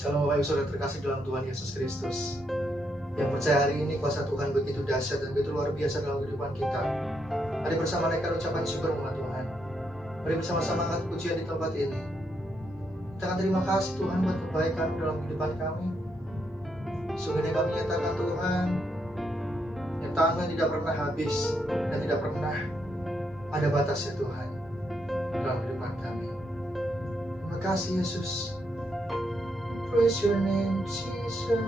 Shalom Bapak Ibu Saudara terkasih dalam Tuhan Yesus Kristus. Yang percaya hari ini kuasa Tuhan begitu dahsyat dan begitu luar biasa dalam kehidupan kita. Mari bersama naikkan ucapan syukur umat Tuhan. Mari bersama-sama angkat pujian di tempat ini. Kita akan terima kasih Tuhan buat kebaikan dalam kehidupan kami. Sungguh ini kami nyatakan Tuhan, nyatakan yang tidak pernah habis dan tidak pernah ada batasnya Tuhan dalam kehidupan kami. Terima kasih Yesus. Praise your name, Jesus.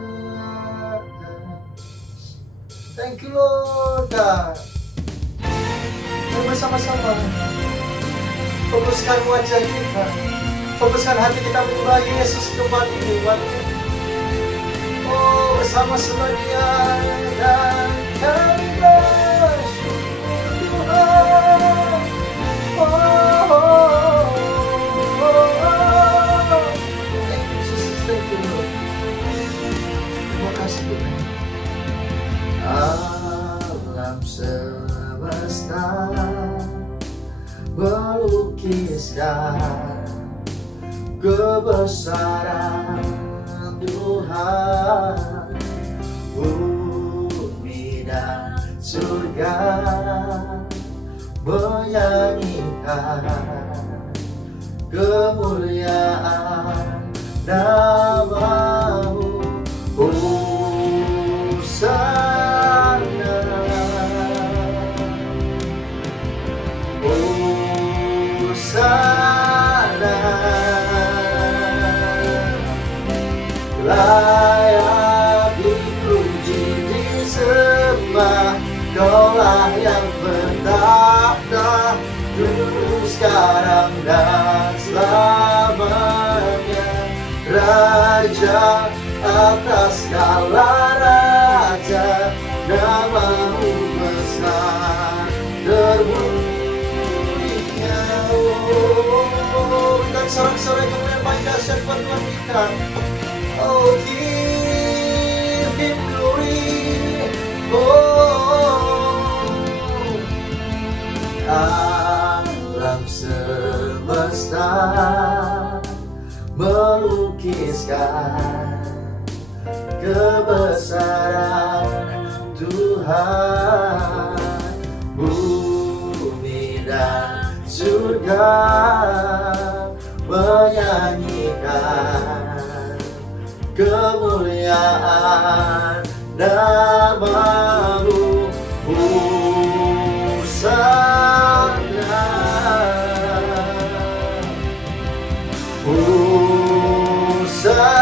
Thank you, Lord God. Mari bersama-sama fokuskan wajah kita, fokuskan hati kita menyembah Yesus di tempat ini. Oh, bersama-sama Dia dan kami bersyukur Tuhan. Alam semesta melukiskan kebesaran Tuhan, bumi dan surga menyanyikan kemuliaan nama-Mu. Hosana, Hosana, layak dipuji disembah, Kaulah yang bertakhta dulu, sekarang dan selamanya, Raja atas segala raja, nama-Mu besar termulia. Dan sorak-sorai kemuliaan paling dahsyat buat Tuhan kita. Oh, give Him glory. Oh, alam semesta melukiskan kebesaran Tuhan, bumi dan surga menyanyikan kemuliaan nama-Mu. Hosana, Hosana,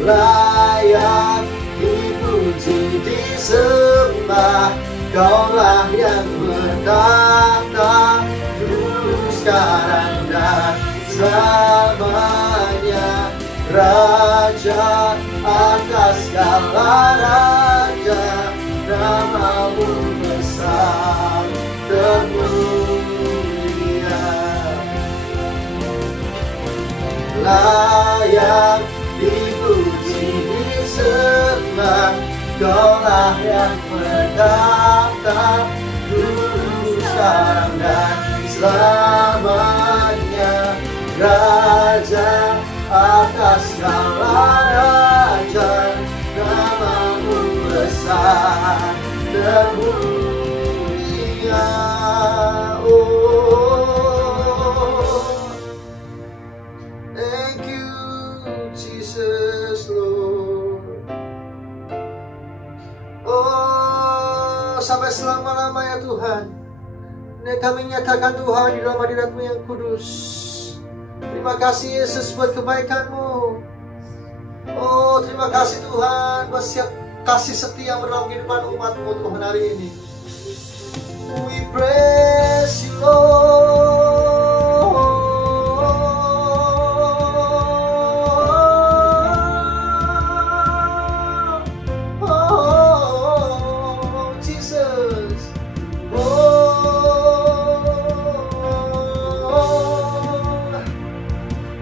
layak dipuji disembah, Kaulah yang bertakhta dulu, sekarang dan selamanya, Raja atas segala raja, nama-Mu besar termulia. Layak dipuji disembah, Kaulah yang bertakhta dulu, sekarang dan selamanya, Raja atas segala raja, nama-Mu besar termulia. Oh, thank you Jesus Lord. Oh, sampai selama-lamanya Tuhan, ini kami nyatakan Tuhan di dalam hadirat-Mu yang kudus. Terima kasih Yesus buat kebaikan-Mu. Oh, terima kasih Tuhan buat setiap kasih setia dalam kehidupan umat-Mu Tuhan hari ini. We praise You Lord. Oh, Jesus.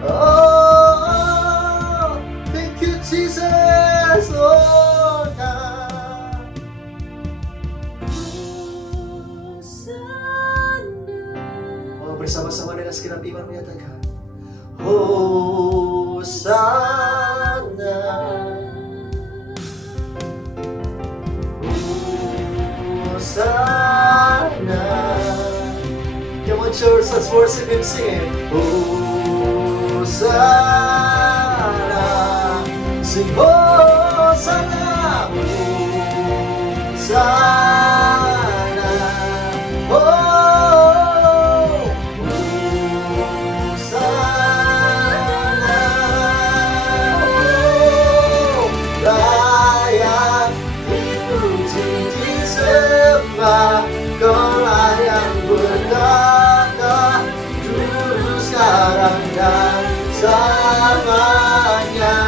Oh, thank You Jesus, Lord God. Hosana. Hosanna. Come on, church, let's worship Him, sing it. Hosanna, sing Hosanna, Hosanna, oh, Hosanna, oh, layak dipuji disembah, Kau layak berkata dulu, sekarang dan selamanya,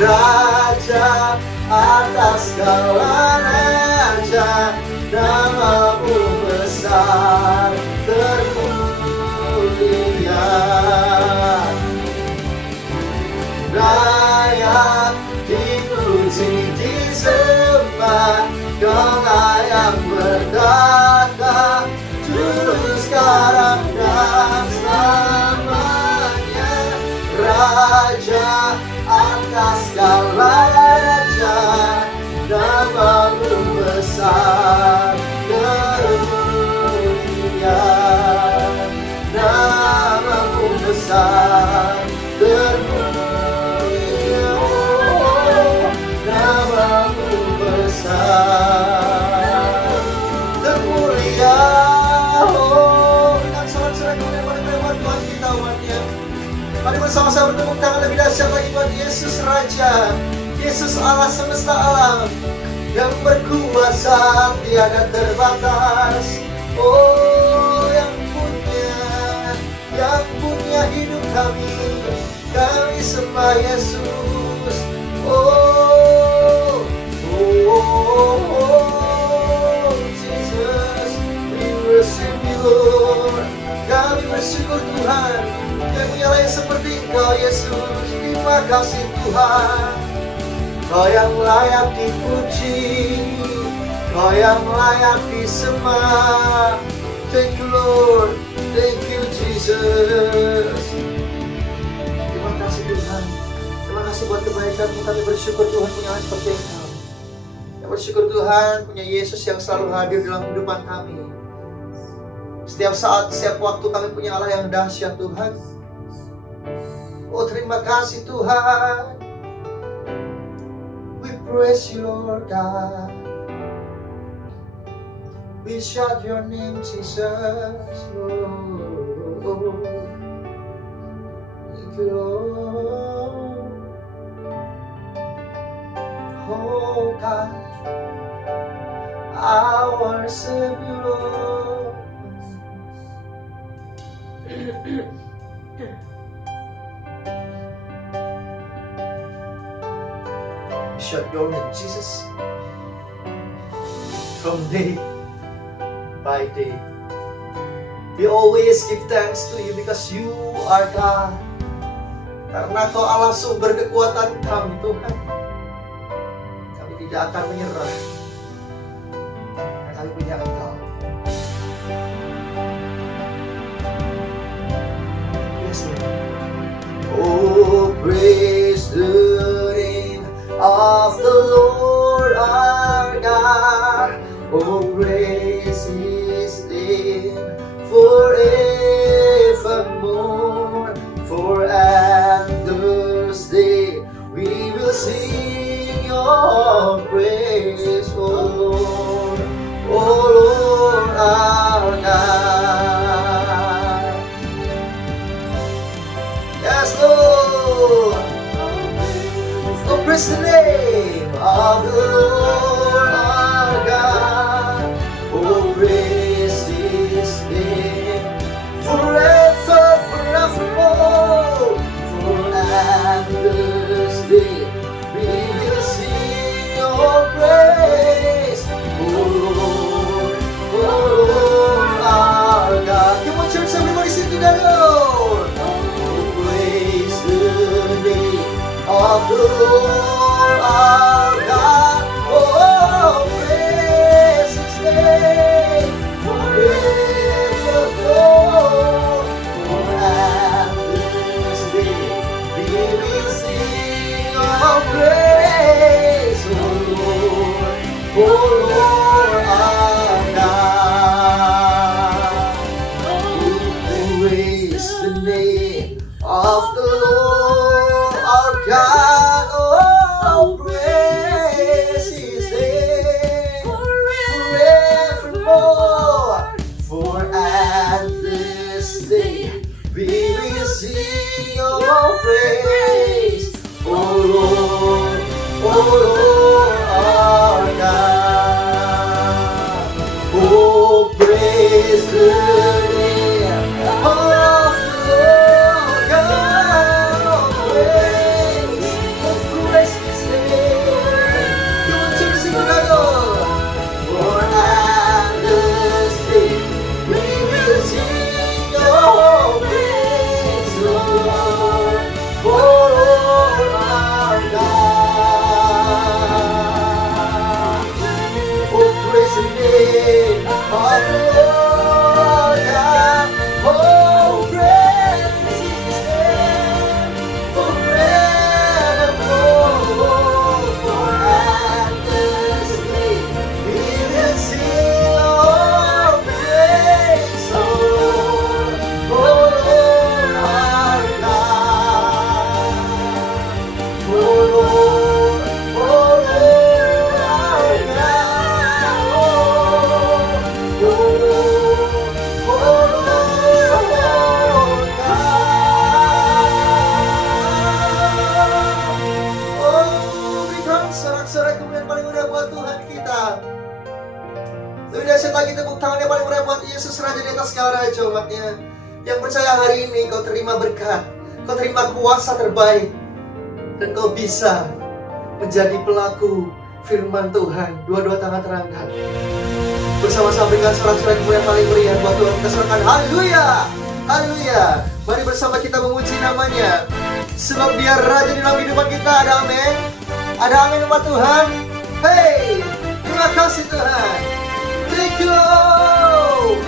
Raja atas segala raja, namamu besar termulia. Layak dipuji disembah, Kau layak berkata dulu, sekarang dan selamanya, Raja atas segala raja, namamu besar termulia. Namamu besar termulia, namamu besar termulia. Dengan sorak-sorai kemuliaan pada firman Tuhan kita, umatnya. Mari bersama-sama bertepuk tangan lebih dahsyat lagi buat Yesus Raja, Yesus Allah semesta alam, yang berkuasa tiada terbatas. Oh, yang punya hidup kami sembah Yesus. Oh, Jesus, we worship you, Lord. Kami bersyukur Tuhan, yang punya layak seperti Engkau Yesus. Terima kasih Tuhan, Kau yang layak dipuji, Kau yang layak disembah. Thank you Lord, thank you Jesus. Terima kasih Tuhan, terima kasih buat kebaikan-Mu. Kami bersyukur Tuhan punya Allah seperti Engkau. Kami bersyukur Tuhan punya Yesus yang selalu hadir dalam kehidupan kami. Setiap saat, setiap waktu kami punya Allah yang dahsyat Tuhan. Oh, terima kasih Tuhan. We praise you Lord God. We shout your name Jesus, Lord. Thank you Lord. Oh God, I worship you Lord. Shout your name Jesus, from day by day. We always give thanks to you because you are God. Karena Kau Allah sumber kekuatan kami Tuhan. Kami tidak akan menyerah, karena kami punya Engkau. Yes, Lord. Oh, praise the name of the Lord our God. Oh, praise His name forevermore. For endless day we will sing your praise, oh Lord, oh Lord our God. Yes, Lord. Oh, praise the name of the Lord our God. Oh, praise His name forever, forevermore. For endless day we will sing your praise, oh Lord our God. Come on, church, everybody sing together, Lord. Oh, praise the name of the Lord our God. Oh, praise His name forevermore. For endless day we will sing Lord our God. Oh, praise the name of the Lord God. Oh, praise His name. Come on, sing together. For endlessly we will sing your praise, Lord, for Lord our God. Oh, praise the name of the Lord God. Oh, praise His name forevermore. For endlessly we will sing your praise, Lord, for Lord our God. For Lord our God. Oh, for Lord our God. Oh, berikan sorak-sorai kemuliaan paling mulia buat Tuhan kita. Lebih dahsyat lagi tepuk tangan yang paling meriah buat Yesus Raja di atas segala raja umatnya. Yang percaya hari ini kau terima berkat, kau terima kuasa terbaik, dan kau bisa menjadi pelaku firman Tuhan. Dua-dua tangan terangkat, bersama-sama berikan sorak-sorai kemuliaan paling meriah buat Tuhan. Kita serahkan haleluya, haleluya. Mari bersama kita memuji namanya, sebab Dia Raja di dalam kehidupan kita. Ada amin, ada amin umat Tuhan. Hey, terima kasih Tuhan. Thank you Lord.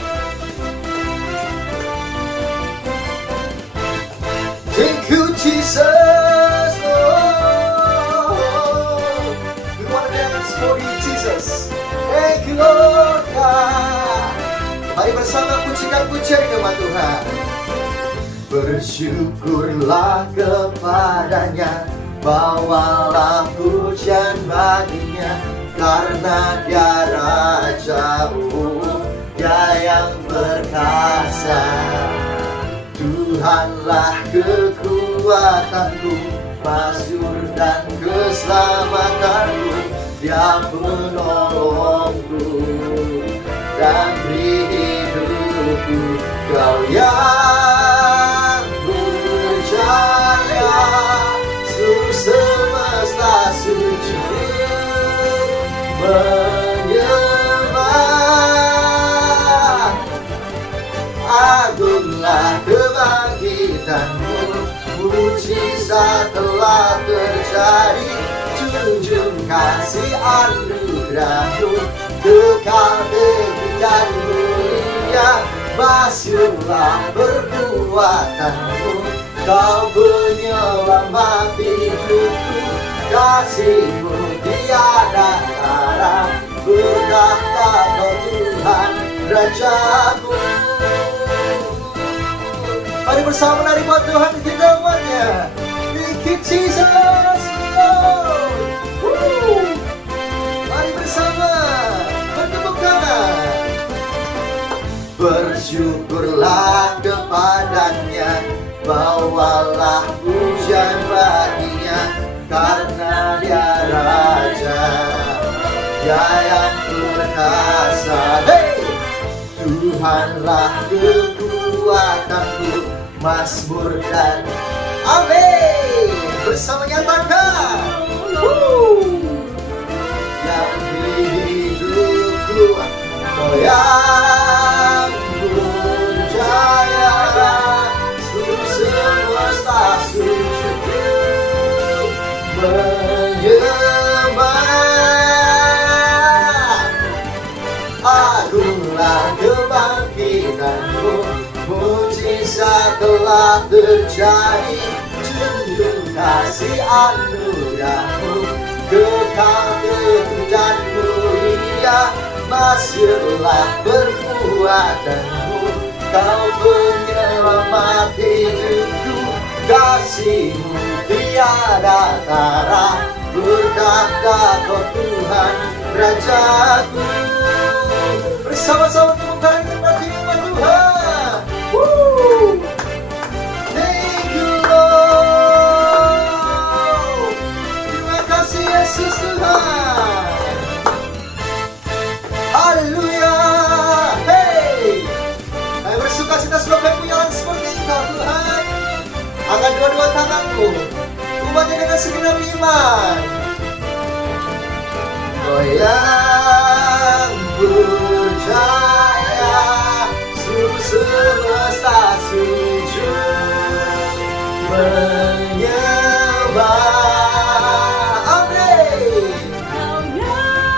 Thank you Jesus, Lord. We want to dance for you Jesus. Thank you Lord God. Mari bersama pujikan pujian nama Tuhan. Bersyukurlah kepadanya, bawalah pujian baginya, karena Dia Raja, Dia yang perkasa. Tuhanlah kekuatanku, masyhur dan keselamatanku, Dia penolongku dan beri hidupku. Kau yang berjaya, seluruh semesta sujud menyembah. Agunglah kebangkitanmu, mujizat telah terjadi. Junjung kasih anugerahmu, kekal teguh dan mulia. Masyhurlah perbuatanmu, Kau penyelamat hidupku. Kasih-Mu tiada tara, berkata Kau Tuhan Rajaku. Mari bersama menari buat Tuhan di dalamnya. Thank you Jesus, Lord. Mari bersama bertepuk tangan. Bersyukurlah kepadanya, bawalah pujian baginya, karena Dia Raja, Dia yang perkasa. Hey! Tuhanlah kekuatanku, mazmur dan amin. Bersama nyatakan, yang beri hidupku, Kau yang berjaya, seluruh semesta sujud menyembah. Agunglah kebangkitanmu, mujizat telah terjadi. Junjung kasih anugerahmu, kekal teguh dan mulia. Masyhurlah perbuatanmu, Kau penyelamat hidupku. Kasih-Mu tiada tara, berkata Kau Tuhan Rajaku. Bersama-sama tepuk tangan nikmati firman Tuhan. Thank you Lord. Terima kasih Yesus. Yesus Tuhan. Haleluya. Hey, kami bersuka cita sebab kami punya orang seperti Engkau Tuhan. Angkat dua-dua tanganmu, umatnya dengan segenap iman. Kau yang berjaya, seluruh semesta sujud menyembah. Amin.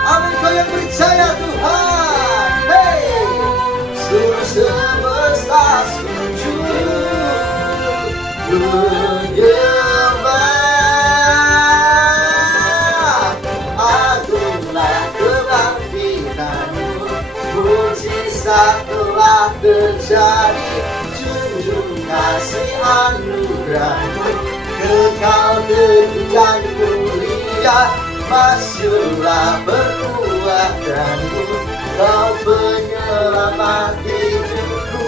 Amin. Kau yang berjaya Tuhan. Hey, seluruh semesta sujud menyembah. Agunglah kebangkitanmu, mujizat telah terjadi. Junjung kasih anugerahmu, kekal teguh dan mulia. Masyurlah perbuatanmu, Kau penyelamat hidupku.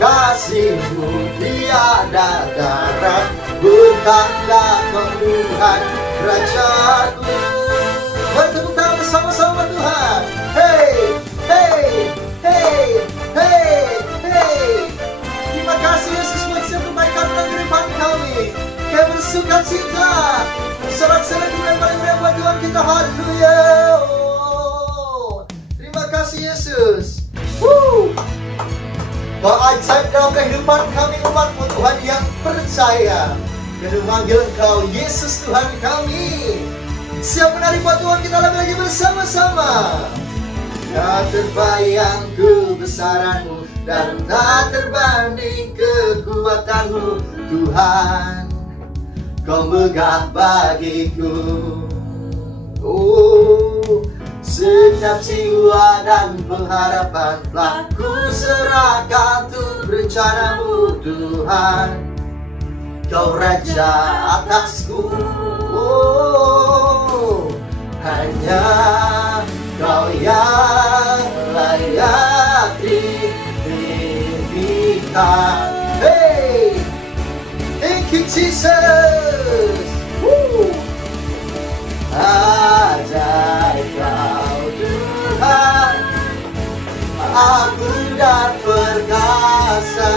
Kasih-Mu tiada darah, bertanda Kau Tuhan Rajaku. Mari tepuk tangan bersama-sama Tuhan. Hey, hey, hey, hey, hey. Terima kasih Yesus buat setiap kebaikan dalam kehidupan kami. Kami bersuka cita, bersorak-sorai dengan paling buat Tuhan kita. Haleluya. Terima kasih Yesus. Kau ajaib dalam kehidupan kami umat-Mu Tuhan yang percaya. Kami memanggil Engkau Yesus Tuhan kami. Siap menari buat Tuhan kita lagi bersama-sama. Tak terbayang kebesaran-Mu dan tak terbanding kekuatan-Mu Tuhan. Kau megah bagiku. Oh, setiap jiwa dan pengharapan telah ku serahkan untuk rencana-Mu Tuhan. Kau Raja atasku. Oh, hanya Kau yang layak ditinggikan. Hey, thank you Jesus. Ajaib Kau Tuhan, agung dan perkasa.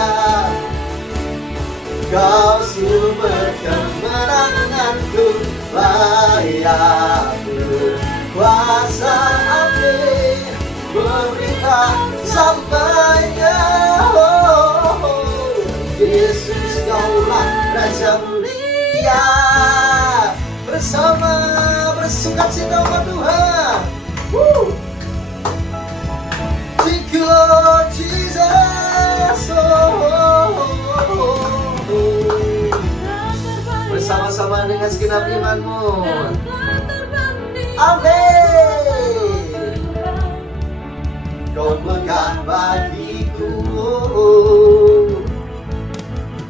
Kau sumber kemenanganku, layak berkuasa. Amin. Berita sampainya, Yesus Kaulah Raja mulia. Bersama bersuka cita umat Tuhan. Thank you Lord Jesus. Bersama-sama dengan segenap iman-Mu. Amin. Kau megah bagiku.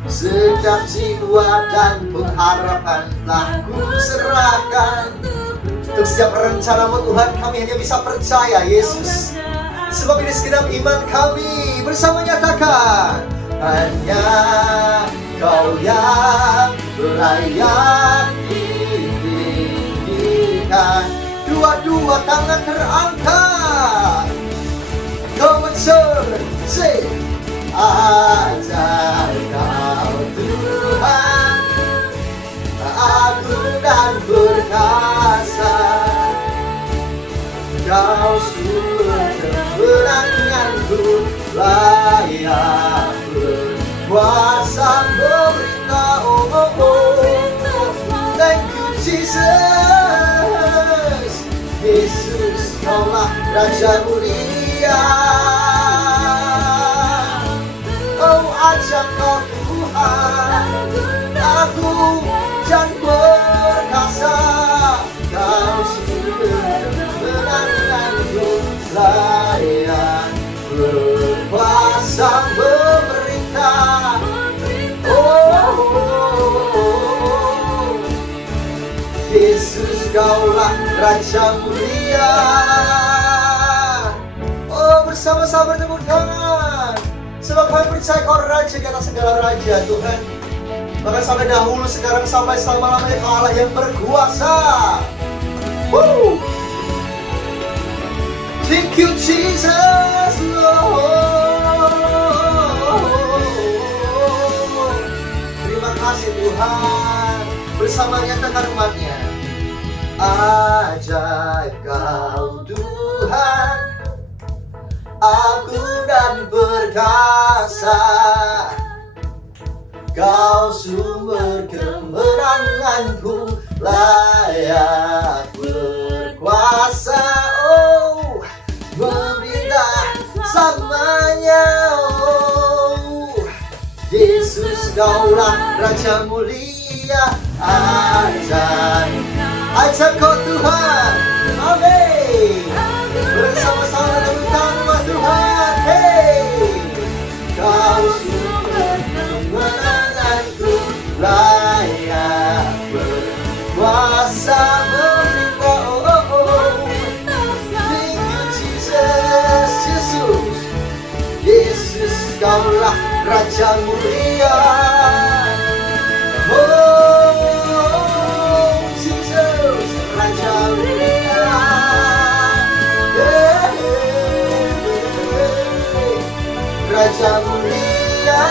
Setiap jiwa dan pengharapan telah ku serahkan. Untuk setiap rencana-Mu Tuhan, kami hanya bisa percaya Yesus. Sebab ini segenap iman kami bersama nyatakan, hanya Kau yang layak ditinggikan. Dua-dua tangan terangkat. Kau say, ajaib Kau Tuhan, agung dan perkasa. Kau sumber kemenanganku, layak berkuasa. Berita thank you Jesus. Yesus Kaulah Raja mulia. Oh, ajaib Kau Tuhan, agung dan perkasa. Kau sumber kemenanganku, layak berkuasa. Berita Yesus Kaulah Raja mulia. Oh, bersama-sama bertepuk tangan. Sebab kami percaya Kau Raja di atas segala raja Tuhan. Bahkan sampai dahulu, sekarang, sampai selama-lamanya Kau Allah yang berkuasa. Thank you Jesus, Lord. Terima kasih Tuhan, bersama nyatakan umatnya. Ajaib Kau Tuhan, agung dan perkasa. Kau sumber kemenanganku, layak berkuasa. Oh, memerintah samanya. Oh, Yesus Kaulah Raja mulia. Ajaib Kau Tuhan, amin. Bersama-sama tepukkan nama Tuhan. Hey, Kau sumber kemenanganku, layak berkuasa memerintah. Oh, oh, oh. Thank you Jesus, Yesus. Yesus Kaulah Raja mulia. Oh, Jesus, Raja mulia. Raja mulia.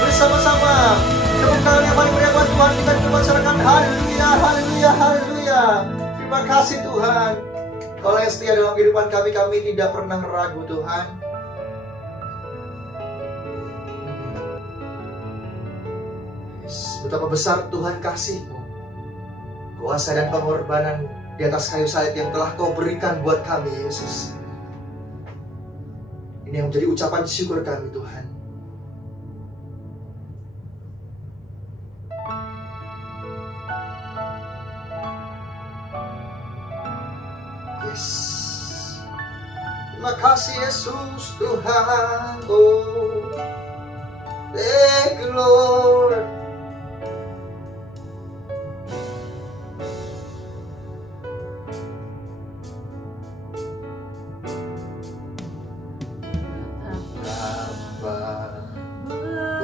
Bersama-sama tepuk tangan yang paling meriah buat Tuhan. Kita bermasyarakat. Haleluya, haleluya, haleluya. Terima kasih Tuhan, Kau yang setia dalam kehidupan kami. Kami tidak pernah ragu Tuhan. Betapa besar Tuhan kasih-Mu, kuasa dan pengorbanan di atas kayu salib yang telah Kau berikan buat kami, Yesus. Ini yang menjadi ucapan syukur kami Tuhan. Yes. Terima kasih Yesus Tuhan. Oh, thank you Lord.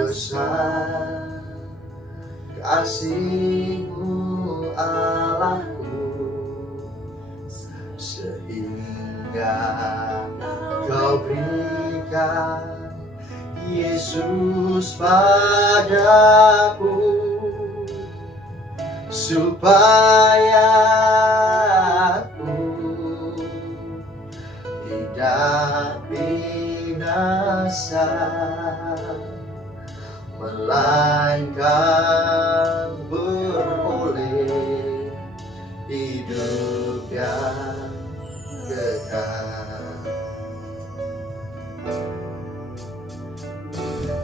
Besar kasih-Mu Allahku, sehingga Kau berikan Yesus padaku, supaya aku tidak binasa, melainkan beroleh hidup yang kekal.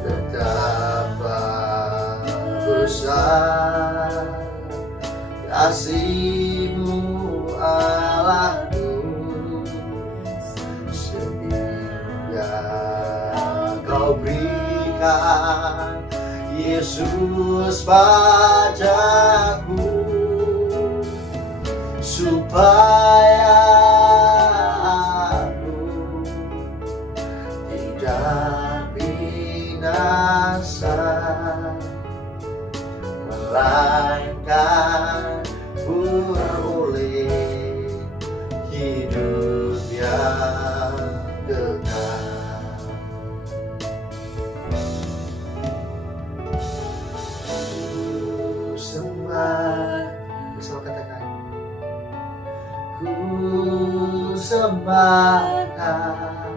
Betapa besar kasih-Mu Allahku, sehingga Kau berikan Yesus padaku, supaya aku tidak binasa, melainkan beroleh hidup yang kekal. Bersama katakan, ku sembahkan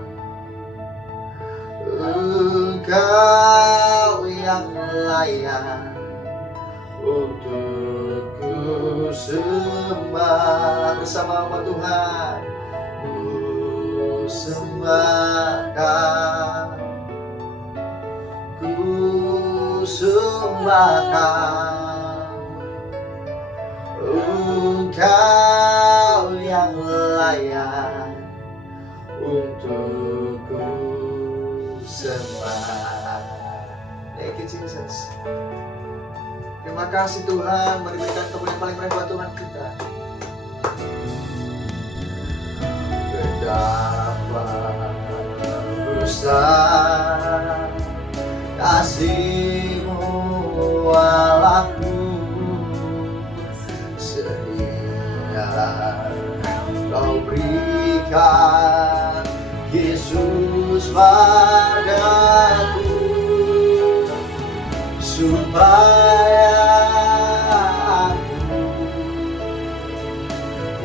Engkau yang layak untuk ku sembah. Bersama sama Tuhan, ku sembahkan, ku sembahkan Engkau yang layak untuk ku sembah. Thank you Jesus. Terima kasih Tuhan, mari berikan kemuliaan paling meriah buat Tuhan kita. Betapa besar kasih-Mu Allahku, sehingga Kau berikan Yesus padaku, supaya aku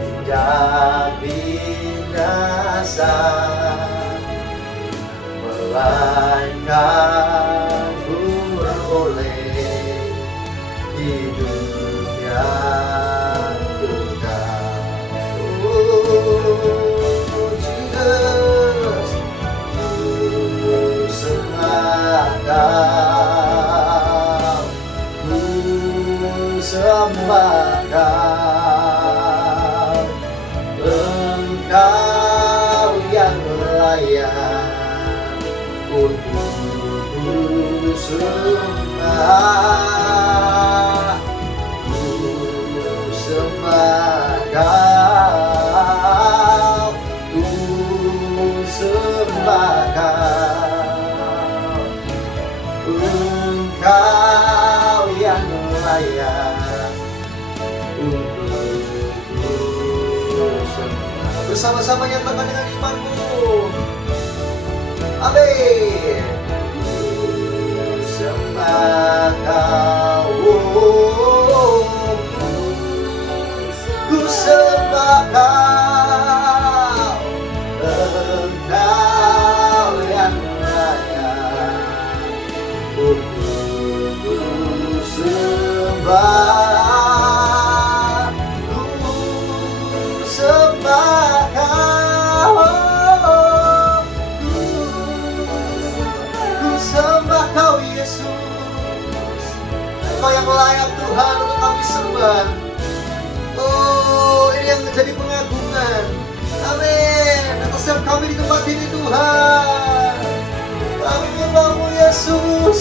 tidak binasa, melainkan beroleh hidup yang kekal. Oh Jesus, ku sembah Kau, ku sembah Kau, Engkau yang layak untuk ku sembah, ku sembah Kau, ku sembah Kau, Engkau yang layak untuk ku sembah. Bersama-sama nyatakan dengan imanmu. Amin. Sembah Kau, ku sembah Kau, Engkau yang layak untuk ku sembah, ku sembah Kau, ku sembah Kau Yesus. Engkau yang layak Tuhan untuk kami sembah. Oh, ini yang menjadi pengagungan. Amin. Atas setiap kami di tempat ini Tuhan, kami menyembah-Mu Yesus.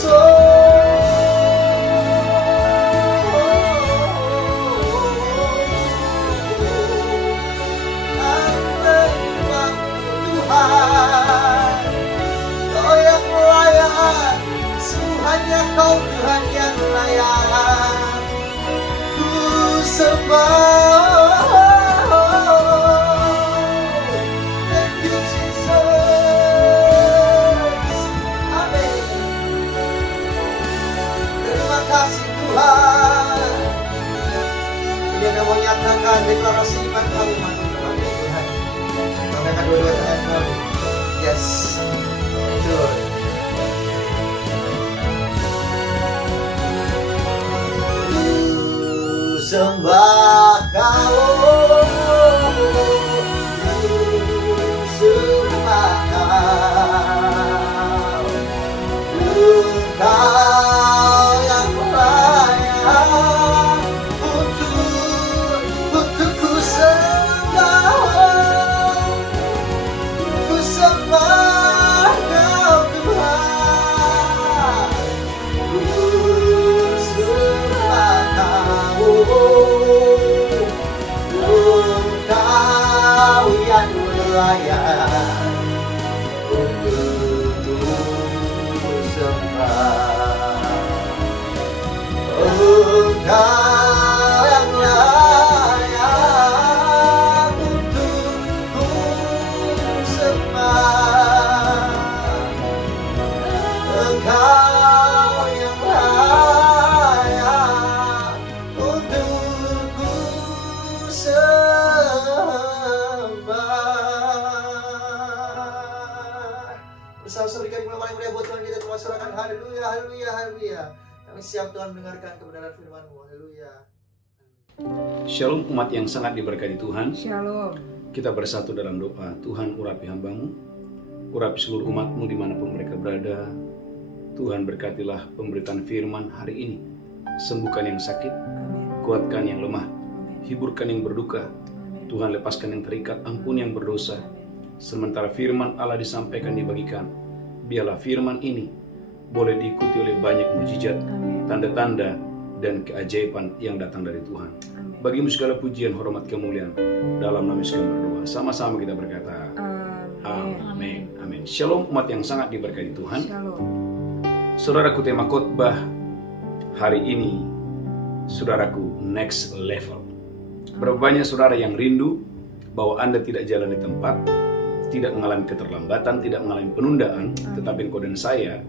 Tuhan, Kau yang layak, hanya Kau Tuhan yang layak ku sembah. Thank you Jesus. Amin. Terima kasih Tuhan. Dia mau nyatakan deklarasi iman kami kepada Tuhan. Kami akan dua-dua tangan kami. Yes. Thank you Lord. Sembah Kau, sembah Kau, Engkau yang layak untuk ku sembah, ku sembah Kau Tuhan, ku sembah Kau, Engkau yang layak untuk ku sembah, Engkau yang layak untuk ku sembah, Engkau yang layak untuk ku sembah. Bersama-sama berikan yang paling mulia buat Tuhan kita, terima serahkan. Haleluya, haleluya, haleluya. Kami siap Tuhan mendengarkan kebenaran firman-Mu. Haleluya. Shalom umat yang sangat diberkati Tuhan. Shalom. Kita bersatu dalam doa. Tuhan, urapi hamba-Mu, urapi seluruh umat-Mu dimanapun mereka berada. Tuhan, berkatilah pemberitaan firman hari ini. Sembuhkan yang sakit, Amin. kuatkan yang lemah, Amin. hiburkan yang berduka. Amin. Tuhan, lepaskan yang terikat, ampuni yang berdosa. Sementara firman Allah disampaikan, dibagikan, biarlah firman ini boleh diikuti oleh banyak mujizat, Amin. tanda-tanda, dan keajaiban yang datang dari Tuhan. Amin. Bagimu segala pujian, hormat, kemuliaan. Dalam nama Yesus kami berdoa. Sama-sama kita berkata, Amin. Amin. Amin. Shalom umat yang sangat diberkati Tuhan. Shalom. Saudaraku, tema khotbah hari ini, saudaraku, next level. Berapa banyak saudara yang rindu bahwa Anda tidak jalan di tempat, tidak mengalami keterlambatan, tidak mengalami penundaan, tetapi engkau dan saya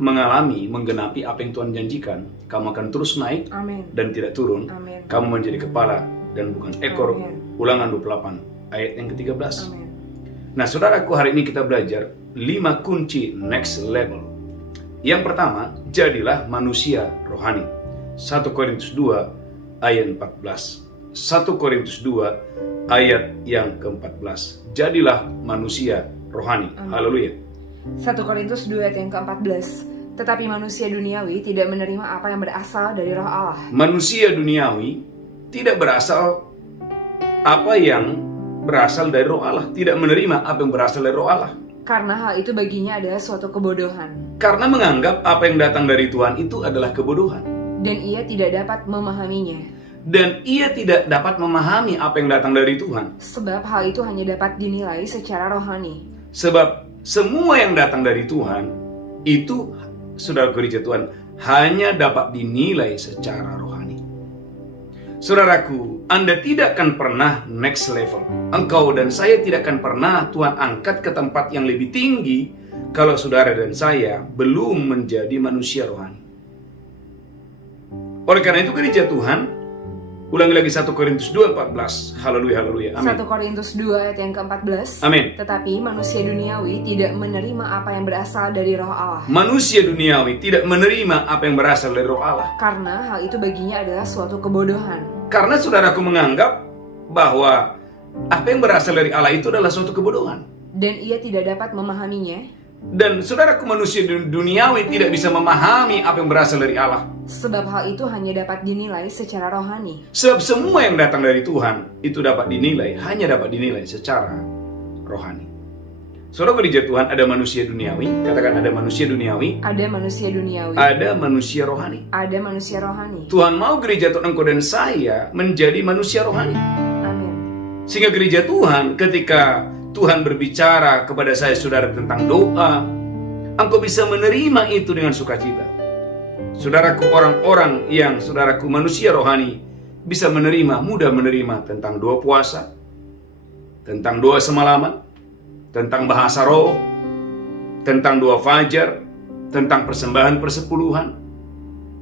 mengalami, menggenapi apa yang Tuhan janjikan. Kamu akan terus naik dan tidak turun. Kamu menjadi kepala dan bukan ekor. Ulangan 28 ayat yang ke-13. Nah saudaraku, hari ini kita belajar 5 kunci next level. Yang pertama, jadilah manusia rohani. 1 Korintus 2 ayat 14. 1 Korintus 2 ayat yang ke-14. Jadilah manusia rohani. Haleluya. 1 Korintus 2 ayat yang ke-14. Tetapi manusia duniawi tidak menerima apa yang berasal dari roh Allah. Manusia duniawi tidak berasal apa yang berasal dari roh Allah. Tidak menerima apa yang berasal dari roh Allah. Karena hal itu baginya adalah suatu kebodohan. Karena menganggap apa yang datang dari Tuhan itu adalah kebodohan. Dan ia tidak dapat memahaminya. Dan ia tidak dapat memahami apa yang datang dari Tuhan. Sebab hal itu hanya dapat dinilai secara rohani. Sebab semua yang datang dari Tuhan itu, saudara gereja Tuhan, hanya dapat dinilai secara rohani. Saudaraku, Anda tidak akan pernah next level. Engkau dan saya tidak akan pernah Tuhan angkat ke tempat yang lebih tinggi kalau saudara dan saya belum menjadi manusia rohani. Oleh karena itu gereja Tuhan, ulangi lagi 1 Korintus 2:14. Haleluya, haleluya. Amin. 1 Korintus 2 ayat yang ke-14. Amin. Tetapi manusia duniawi tidak menerima apa yang berasal dari roh Allah. Manusia duniawi tidak menerima apa yang berasal dari roh Allah. Karena hal itu baginya adalah suatu kebodohan. Karena saudaraku menganggap bahwa apa yang berasal dari Allah itu adalah suatu kebodohan. Dan ia tidak dapat memahaminya. Dan saudaraku, manusia duniawi tidak bisa memahami apa yang berasal dari Allah. Sebab hal itu hanya dapat dinilai secara rohani. Sebab semua yang datang dari Tuhan itu hanya dapat dinilai secara rohani. Saudara gereja Tuhan, ada manusia duniawi. Katakan, ada manusia duniawi. Ada manusia duniawi. Ada manusia rohani. Ada manusia rohani. Tuhan mau gereja Tuhan, engkau dan saya menjadi manusia rohani. Amin. Sehingga gereja Tuhan, ketika Tuhan berbicara kepada saya saudara tentang doa, engkau bisa menerima itu dengan sukacita. Saudaraku, orang-orang yang saudaraku manusia rohani bisa mudah menerima tentang doa puasa, tentang doa semalaman, tentang bahasa roh, tentang doa fajar, tentang persembahan persepuluhan,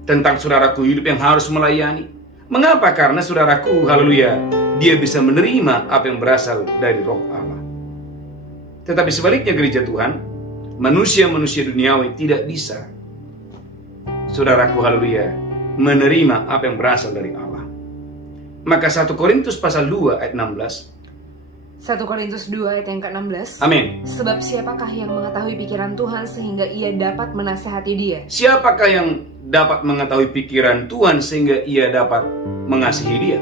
tentang saudaraku hidup yang harus melayani. Mengapa? Karena saudaraku, haleluya, dia bisa menerima apa yang berasal dari roh Allah. Tetapi sebaliknya gereja Tuhan, manusia-manusia duniawi tidak bisa, saudaraku, haleluya, menerima apa yang berasal dari Allah. Maka 1 Korintus pasal 2 ayat 16. 1 Korintus 2 ayat yang ke-16. Amin. Sebab siapakah yang mengetahui pikiran Tuhan sehingga ia dapat menasihati dia? Siapakah yang dapat mengetahui pikiran Tuhan sehingga ia dapat mengasihi dia?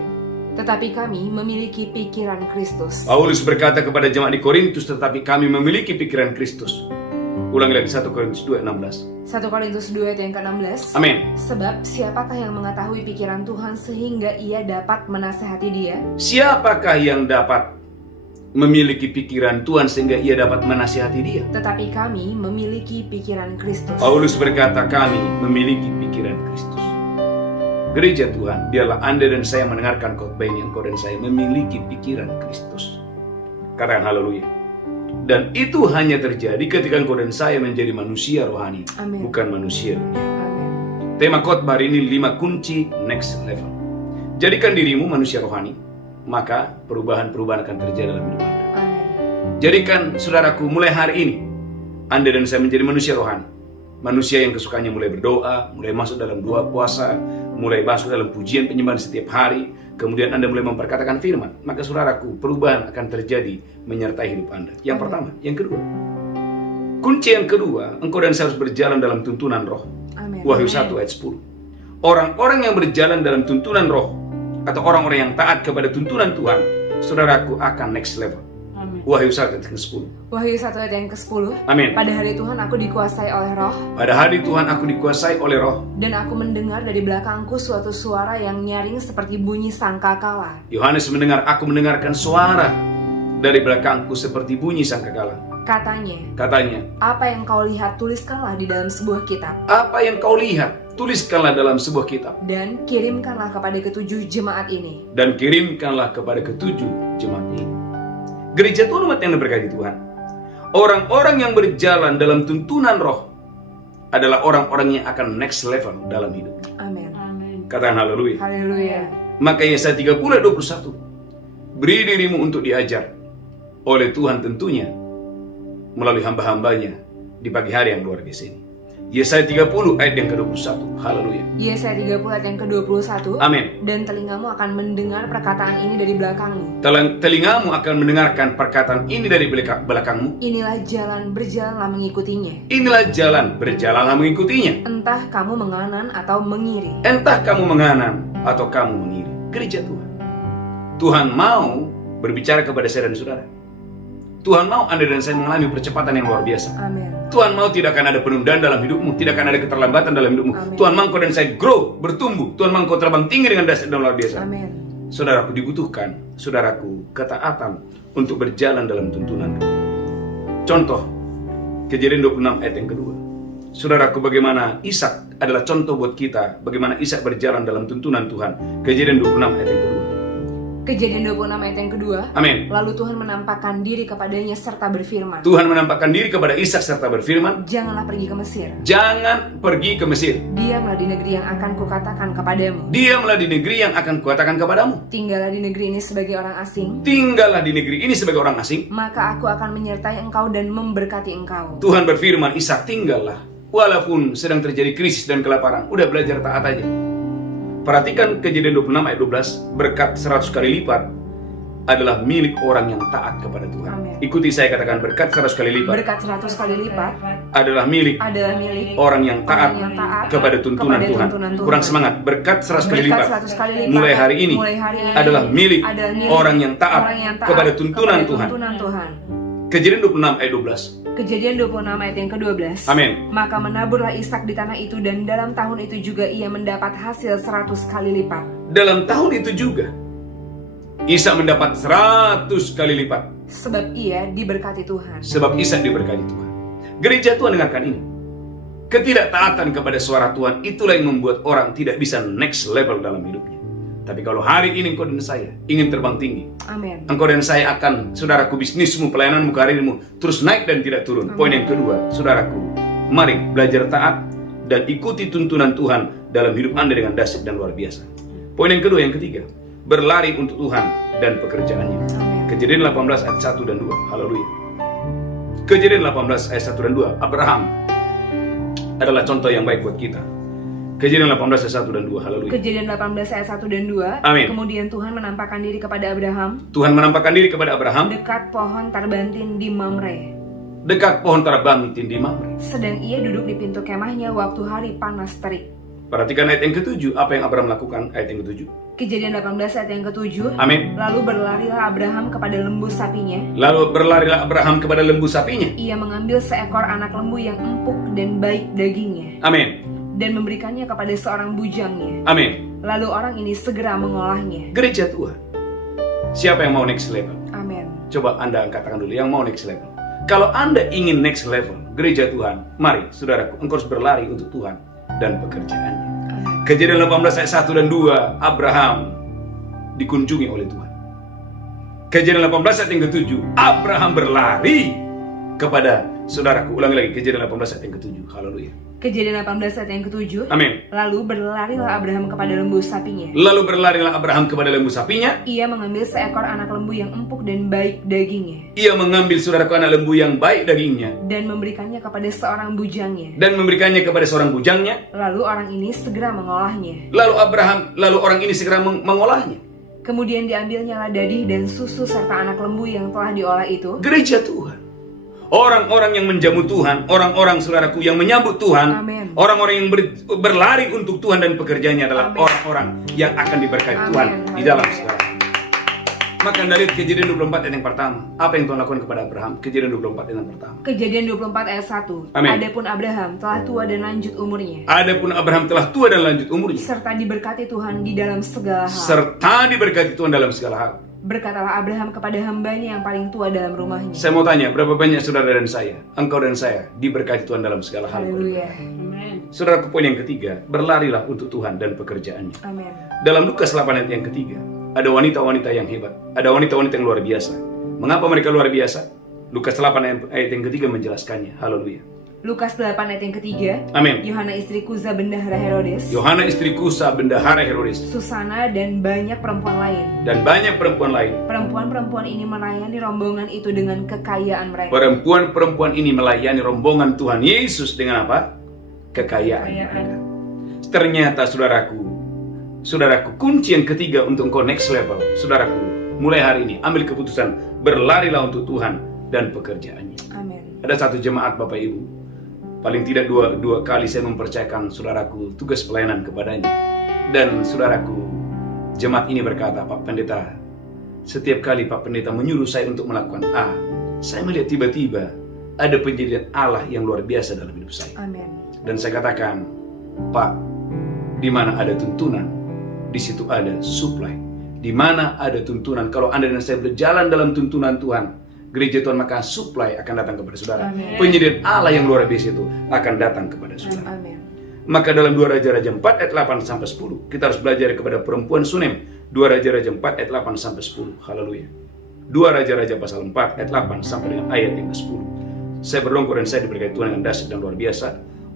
Tetapi kami memiliki pikiran Kristus. Paulus berkata kepada jemaat di Korintus, tetapi kami memiliki pikiran Kristus. Ulangi lagi 1 Korintus 2 ayat 16. 1 Korintus 2 ayat yang ke-16. Amin. Sebab siapakah yang mengetahui pikiran Tuhan sehingga ia dapat menasihati dia? Siapakah yang dapat memiliki pikiran Tuhan sehingga ia dapat menasihati dia? Tetapi kami memiliki pikiran Kristus. Paulus berkata, kami memiliki pikiran Kristus. Gereja Tuhan, biarlah Anda dan saya mendengarkan khotbah ini, engkau dan saya memiliki pikiran Kristus. Katakan haleluya. Dan itu hanya terjadi ketika engkau dan saya menjadi manusia rohani. Amin. Bukan manusia dunia. Amin. Tema khotbah hari ini 5 kunci next level. Jadikan dirimu manusia rohani, maka perubahan-perubahan akan terjadi dalam hidup Anda. Amin. Jadikan saudaraku, mulai hari ini Anda dan saya menjadi manusia rohani. Manusia yang kesukaannya mulai berdoa, mulai masuk dalam doa puasa, mulai masuk dalam pujian penyembahan setiap hari. Kemudian Anda mulai memperkatakan firman. Maka saudaraku, perubahan akan terjadi menyertai hidup Anda. Yang pertama. Yang kedua, kunci yang kedua, engkau dan saya harus berjalan dalam tuntunan roh. Amin. Wahyu 1 ayat 10. Orang-orang yang berjalan dalam tuntunan roh, atau orang-orang yang taat kepada tuntunan Tuhan, saudaraku, akan next level. Amin. Wahyu 1 ayat ke-10. Wahyu 1 ayat yang ke-10. Amin. Pada hari Tuhan aku dikuasai oleh roh. Pada hari Tuhan aku dikuasai oleh roh. Dan aku mendengar dari belakangku suatu suara yang nyaring seperti bunyi sangkakala. Yohanes mendengar, aku mendengarkan suara dari belakangku seperti bunyi sangkakala. Katanya, apa yang kau lihat tuliskanlah di dalam sebuah kitab. Apa yang kau lihat tuliskanlah dalam sebuah kitab. Dan kirimkanlah kepada ketujuh jemaat ini. Dan kirimkanlah kepada ketujuh jemaat ini. Gereja Tuhan umat yang diberkati Tuhan, orang-orang yang berjalan dalam tuntunan roh adalah orang-orang yang akan next level dalam hidup. Amin. Katakan haleluya. Haleluya. Maka Yesaya 30 ayat 21, beri dirimu untuk diajar oleh Tuhan tentunya melalui hamba-hambanya di pagi hari yang luar biasa ini. Yesaya 30 ayat yang ke-21. Haleluya. Yesaya 30 ayat yang ke-21. Amin. Dan telingamu akan mendengar perkataan ini dari belakangmu. Telingamu akan mendengarkan perkataan ini dari belakangmu. Inilah jalan, berjalanlah mengikutinya. Inilah jalan, berjalanlah mengikutinya. Entah kamu menganan atau mengiri. Entah kamu menganan atau kamu mengiri. Gereja Tuhan, Tuhan mau berbicara kepada saya dan saudara. Tuhan mau Anda dan saya mengalami percepatan yang luar biasa. Amin. Tuhan mau tidak akan ada penundaan dalam hidupmu, tidak akan ada keterlambatan dalam hidupmu. Amin. Tuhan mau kau dan saya grow, bertumbuh. Tuhan mau kau terbang tinggi dengan dasar dan luar biasa. Amin. Saudaraku, dibutuhkan, saudaraku, ketaatan untuk berjalan dalam tuntunan Roh. Contoh, Kejadian 26 ayat yang kedua. Saudaraku, bagaimana Ishak adalah contoh buat kita, bagaimana Ishak berjalan dalam tuntunan Tuhan. Kejadian 26 ayat yang kedua. Kejadian 26 ayat yang kedua. Amin. Lalu Tuhan menampakkan diri kepadanya serta berfirman. Tuhan menampakkan diri kepada Ishak serta berfirman, Janganlah pergi ke Mesir. jangan pergi ke Mesir. Diamlah di negeri yang akan kukatakan kepadamu. Diamlah di negeri yang akan kuatakan kepadamu. Tinggallah di negeri ini sebagai orang asing. Tinggallah di negeri ini sebagai orang asing. Maka aku akan menyertai engkau dan memberkati engkau. Tuhan berfirman, Ishak tinggallah. Walaupun sedang terjadi krisis dan kelaparan. Udah belajar taat aja. Perhatikan Kejadian 26 ayat 12. Berkat 100 kali lipat adalah milik orang yang taat kepada Tuhan. Amin. Ikuti saya katakan, berkat 100 kali lipat Berkat 100 kali lipat adalah milik orang yang taat kepada tuntunan Tuhan. Kurang semangat. Berkat 100 kali lipat mulai hari ini adalah milik orang yang taat kepada tuntunan Tuhan. Kejadian 26 ayat 12. Kejadian 26 ayat yang ke-12. Amin. Maka menaburlah Ishak di tanah itu, dan dalam tahun itu juga ia mendapat hasil 100 kali lipat. Dalam tahun itu juga Ishak mendapat 100 kali lipat. Sebab ia diberkati Tuhan. Sebab Ishak diberkati Tuhan. Gereja Tuhan, dengarkan ini. Ketidaktaatan kepada suara Tuhan itulah yang membuat orang tidak bisa next level dalam hidupnya. Tapi kalau hari ini engkau dan saya ingin terbang tinggi, Amin. engkau dan saya akan, saudaraku, bisnismu, pelayananmu, karirmu terus naik dan tidak turun. Poin yang kedua, saudaraku, mari belajar taat dan ikuti tuntunan Tuhan dalam hidup Anda dengan dahsyat dan luar biasa. Poin yang kedua, yang ketiga, berlari untuk Tuhan dan pekerjaannya. Amin. Kejadian 18 ayat 1 dan 2. Haleluya. Kejadian 18 ayat 1 dan 2. Abraham adalah contoh yang baik buat kita. Kejadian 18 ayat 1 dan 2. Haleluya. Kejadian 18 ayat 1 dan 2. Amin. Kemudian Tuhan menampakkan diri kepada Abraham Tuhan menampakkan diri kepada Abraham dekat pohon tarbantin di Mamre. dekat pohon tarbantin di Mamre. Sedang ia duduk di pintu kemahnya waktu hari panas terik. Perhatikan ayat yang ke-7. Apa yang Abraham lakukan? Ayat yang ke-7. Kejadian 18 ayat yang ke-7. Amin. Lalu berlarilah Abraham kepada lembu sapinya. Lalu berlarilah Abraham kepada lembu sapinya. Ia mengambil seekor anak lembu yang empuk dan baik dagingnya, Amin. dan memberikannya kepada seorang bujangnya. Amin. Lalu orang ini segera mengolahnya. Gereja Tuhan, siapa yang mau next level? Amin. Coba Anda angkat tangan dulu yang mau next level. Kalau Anda ingin next level, gereja Tuhan, mari saudaraku, engkau harus berlari untuk Tuhan dan pekerjaannya. Kejadian 18 ayat 1 dan 2, Abraham dikunjungi oleh Tuhan. Kejadian 18 ayat yang ke-7, Abraham berlari kepada saudaraku. Ulangi lagi, kejadian 18 ayat yang ke-7. Haleluya. Kejadian 18 ayat yang ke-7. Amin. Lalu berlarilah Abraham kepada lembu sapinya. Lalu berlarilah Abraham kepada lembu sapinya. Ia mengambil seekor anak lembu yang empuk dan baik dagingnya, Ia mengambil saudaraku anak lembu yang baik dagingnya dan memberikannya kepada seorang bujangnya. dan memberikannya kepada seorang bujangnya. Lalu orang ini segera mengolahnya. Lalu orang ini segera mengolahnya. Kemudian diambilnyalah dadih dan susu serta anak lembu yang telah diolah itu. Gereja Tuhan, orang-orang yang menjamu Tuhan, orang-orang saudaraku yang menyambut Tuhan, Amin. orang-orang yang berlari untuk Tuhan dan pekerjaannya adalah Amin. orang-orang yang akan diberkati Amin. Tuhan di dalam Amin. segala. Maka dari Kejadian 24 ayat yang pertama, apa yang Tuhan lakukan kepada Abraham? Kejadian 24 ayat yang pertama. Kejadian 24 ayat 1. Amin. Adapun Abraham telah tua dan lanjut umurnya, Adapun Abraham telah tua dan lanjut umurnya, serta diberkati Tuhan di dalam segala hal. serta diberkati Tuhan dalam segala hal. Berkatalah Abraham kepada hambanya yang paling tua dalam rumahnya. Saya mau tanya, berapa banyak saudara dan saya, engkau dan saya, diberkati Tuhan dalam segala hal? Haleluya. Saudara, poin yang ketiga, berlarilah untuk Tuhan dan pekerjaannya. Amin. Dalam Lukas 8 ayat yang ketiga, ada wanita-wanita yang hebat, ada wanita-wanita yang luar biasa. Mengapa mereka luar biasa? Lukas 8 ayat yang ketiga menjelaskannya. Haleluya. Lukas 8 ayat yang ketiga. Amin. Yohana istri Kuza bendahara Herodes, Yohana istri Kusa bendahara Herodes, Susana dan banyak perempuan lain. dan banyak perempuan lain. Perempuan-perempuan ini melayani rombongan itu dengan kekayaan mereka. Perempuan-perempuan ini melayani rombongan Tuhan Yesus dengan apa? Kekayaan mereka. Ternyata saudaraku, kunci yang ketiga untuk engkau next level, saudaraku, mulai hari ini ambil keputusan, berlarilah untuk Tuhan dan pekerjaannya. Amin. Ada satu jemaat Bapak Ibu, paling tidak dua kali saya mempercayakan saudaraku tugas pelayanan kepadanya. Dan saudaraku, jemaat ini berkata, Pak Pendeta, setiap kali Pak Pendeta menyuruh saya untuk melakukan A, saya melihat tiba-tiba ada penjadian Allah yang luar biasa dalam hidup saya. Amin. Dan saya katakan, Pak, di mana ada tuntunan, di situ ada supply. Di mana ada tuntunan, kalau Anda dan saya berjalan dalam tuntunan Tuhan, gereja Tuhan, maka supply akan datang kepada saudara. Amin. Penyediaan Allah yang luar biasa itu akan datang kepada saudara. Amin. Maka dalam 2 Raja-Raja 4 ayat 8 sampai 10, kita harus belajar kepada perempuan Sunem. 2 Raja-Raja 4 ayat 8 sampai 10. Haleluya. 2 Raja-Raja pasal 4 ayat 8 sampai dengan ayat yang ke-10. Saya berlongkor dan saya diberkati Tuhan dengan dahsyat dan luar biasa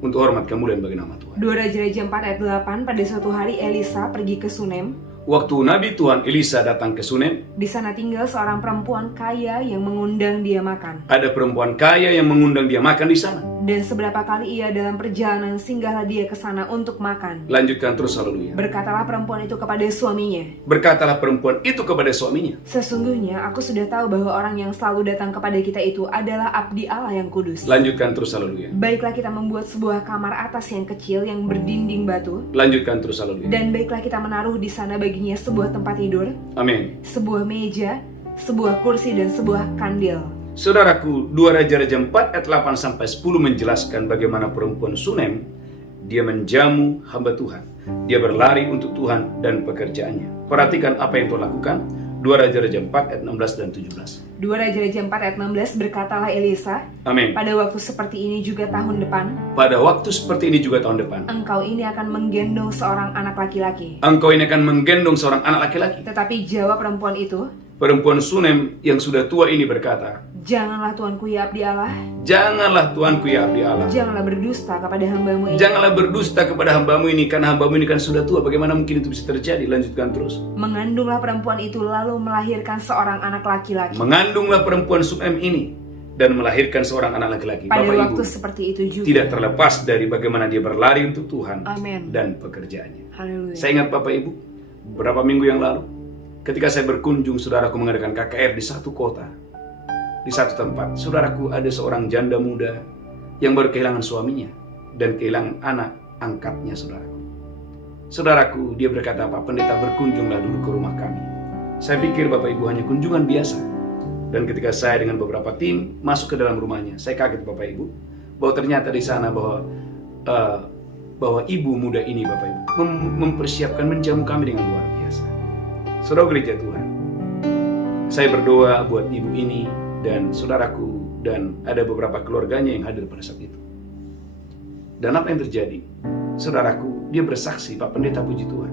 untuk hormat kemuliaan bagi nama Tuhan. 2 Raja-Raja 4 ayat 8, pada suatu hari Elisa pergi ke Sunem. Waktu Nabi Tuhan Elisa datang ke Sunem, Di sana tinggal seorang perempuan kaya yang mengundang dia makan. ada perempuan kaya yang mengundang dia makan di sana. Dan seberapa kali ia dalam perjalanan singgahlah dia ke sana untuk makan. Lanjutkan terus, haleluya. Berkatalah perempuan itu kepada suaminya, Berkatalah perempuan itu kepada suaminya, sesungguhnya aku sudah tahu bahwa orang yang selalu datang kepada kita itu adalah abdi Allah yang kudus. lanjutkan terus, haleluya. Baiklah kita membuat sebuah kamar atas yang kecil yang berdinding batu. Lanjutkan terus, haleluya. Dan baiklah kita menaruh di sana baginya sebuah tempat tidur, Amin. sebuah meja, sebuah kursi dan sebuah kandil. Saudaraku, 2 Raja-Raja 4 ayat 8 sampai 10 menjelaskan bagaimana perempuan Sunem dia menjamu hamba Tuhan. Dia berlari untuk Tuhan dan pekerjaannya. Perhatikan apa yang Tuhan lakukan. 2 Raja-Raja 4 ayat 16 dan 17. 2 Raja-Raja 4 ayat 16, berkatalah Elisa, Amin. pada waktu seperti ini juga tahun depan, Pada waktu seperti ini juga tahun depan, engkau ini akan menggendong seorang anak laki-laki. engkau ini akan menggendong seorang anak laki-laki. Tetapi jawab perempuan itu, Perempuan Sunem yang sudah tua ini berkata, janganlah tuanku ya abdi Allah, janganlah tuanku ya abdi Allah, janganlah berdusta kepada hambamu ini. janganlah berdusta kepada hambamu ini, karena hambamu ini kan sudah tua. Bagaimana mungkin itu bisa terjadi? Lanjutkan terus. Mengandunglah perempuan itu lalu melahirkan seorang anak laki-laki. Mengandunglah perempuan Sunem ini dan melahirkan seorang anak laki-laki. Pada Bapak waktu Ibu, seperti itu juga. tidak terlepas dari bagaimana dia berlari untuk Tuhan Amin. dan pekerjaannya. Haleluya. Saya ingat Bapak Ibu, beberapa minggu yang lalu, ketika saya berkunjung, saudaraku, mengadakan KKR di satu kota, di satu tempat, saudaraku, ada seorang janda muda yang baru kehilangan suaminya dan kehilangan anak angkatnya, saudaraku. Saudaraku, dia berkata, Pak Pendeta, berkunjunglah dulu ke rumah kami. Saya pikir Bapak Ibu hanya kunjungan biasa. Dan ketika saya dengan beberapa tim masuk ke dalam rumahnya, saya kaget Bapak Ibu, bahwa ternyata di sana bahwa ibu muda ini, Bapak Ibu, mempersiapkan menjamu kami dengan luar biasa. Saudara gereja Tuhan, saya berdoa buat ibu ini dan saudaraku, dan ada beberapa keluarganya yang hadir pada saat itu. Dan apa yang terjadi? Saudaraku, dia bersaksi, Pak Pendeta, puji Tuhan,